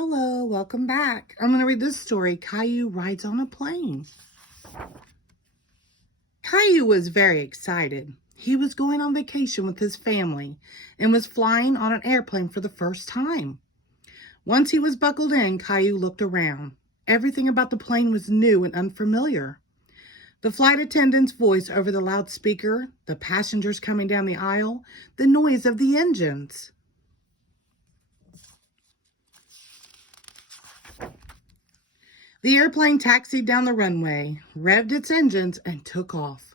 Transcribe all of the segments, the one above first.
Hello, welcome back. I'm going to read this story, Caillou Rides on a Plane. Caillou was very excited. He was going on vacation with his family and was flying on an airplane for the first time. Once he was buckled in, Caillou looked around. Everything about the plane was new and unfamiliar. The flight attendant's voice over the loudspeaker, the passengers coming down the aisle, the noise of the engines. The airplane taxied down the runway, revved its engines, and took off.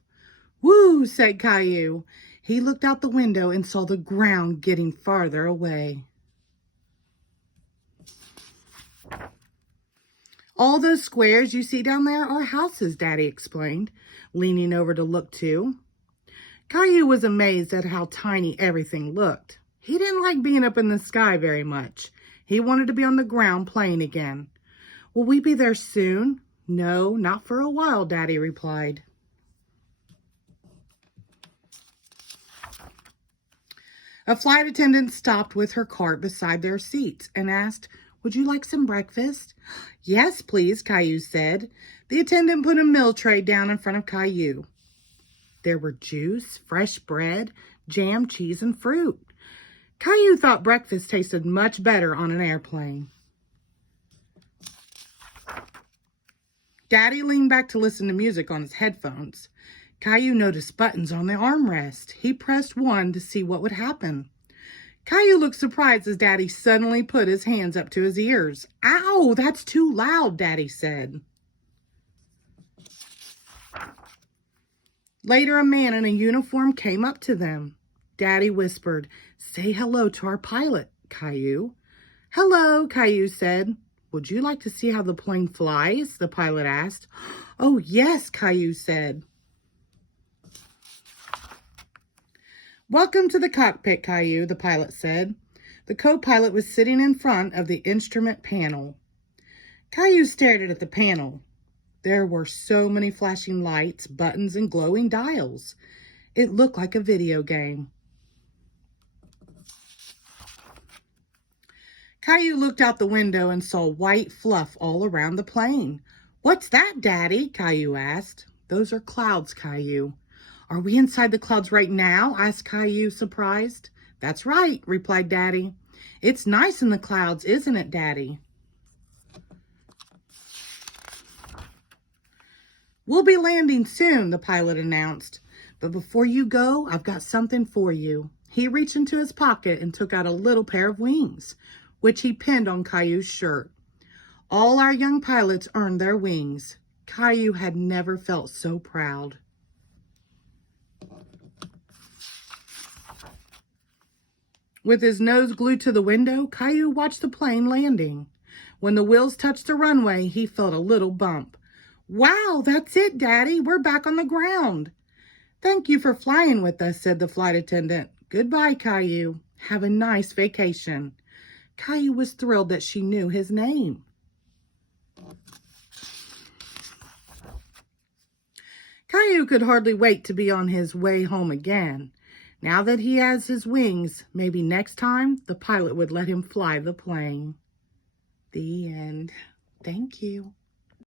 "Woo!" said Caillou. He looked out the window and saw the ground getting farther away. "All those squares you see down there are houses," Daddy explained, leaning over to look too. Caillou was amazed at how tiny everything looked. He didn't like being up in the sky very much. He wanted to be on the ground playing again. "Will we be there soon?" "No, not for a while," Daddy replied. A flight attendant stopped with her cart beside their seats and asked, "Would you like some breakfast?" "Yes, please," Caillou said. The attendant put a meal tray down in front of Caillou. There were juice, fresh bread, jam, cheese, and fruit. Caillou thought breakfast tasted much better on an airplane. Daddy leaned back to listen to music on his headphones. Caillou noticed buttons on the armrest. He pressed one to see what would happen. Caillou looked surprised as Daddy suddenly put his hands up to his ears. "Ow, that's too loud," Daddy said. Later, a man in a uniform came up to them. Daddy whispered, "Say hello to our pilot, Caillou." "Hello," Caillou said. "Would you like to see how the plane flies?" the pilot asked. "Oh, yes," Caillou said. "Welcome to the cockpit, Caillou," the pilot said. The co-pilot was sitting in front of the instrument panel. Caillou stared at the panel. There were so many flashing lights, buttons, and glowing dials. It looked like a video game. Caillou looked out the window and saw white fluff all around the plane. "What's that, Daddy?" Caillou asked. "Those are clouds, Caillou." "Are we inside the clouds right now?" asked Caillou, surprised. "That's right," replied Daddy. "It's nice in the clouds, isn't it, Daddy?" "We'll be landing soon," the pilot announced. "But before you go, I've got something for you." He reached into his pocket and took out a little pair of wings, which he pinned on Caillou's shirt. All our young pilots earned their wings. Caillou had never felt so proud. With his nose glued to the window, Caillou watched the plane landing. When the wheels touched the runway, he felt a little bump. "Wow, that's it, Daddy. We're back on the ground." "Thank you for flying with us," said the flight attendant. "Goodbye, Caillou. Have a nice vacation." Caillou was thrilled that she knew his name. Caillou could hardly wait to be on his way home again. Now that he has his wings, maybe next time the pilot would let him fly the plane. The end. Thank you.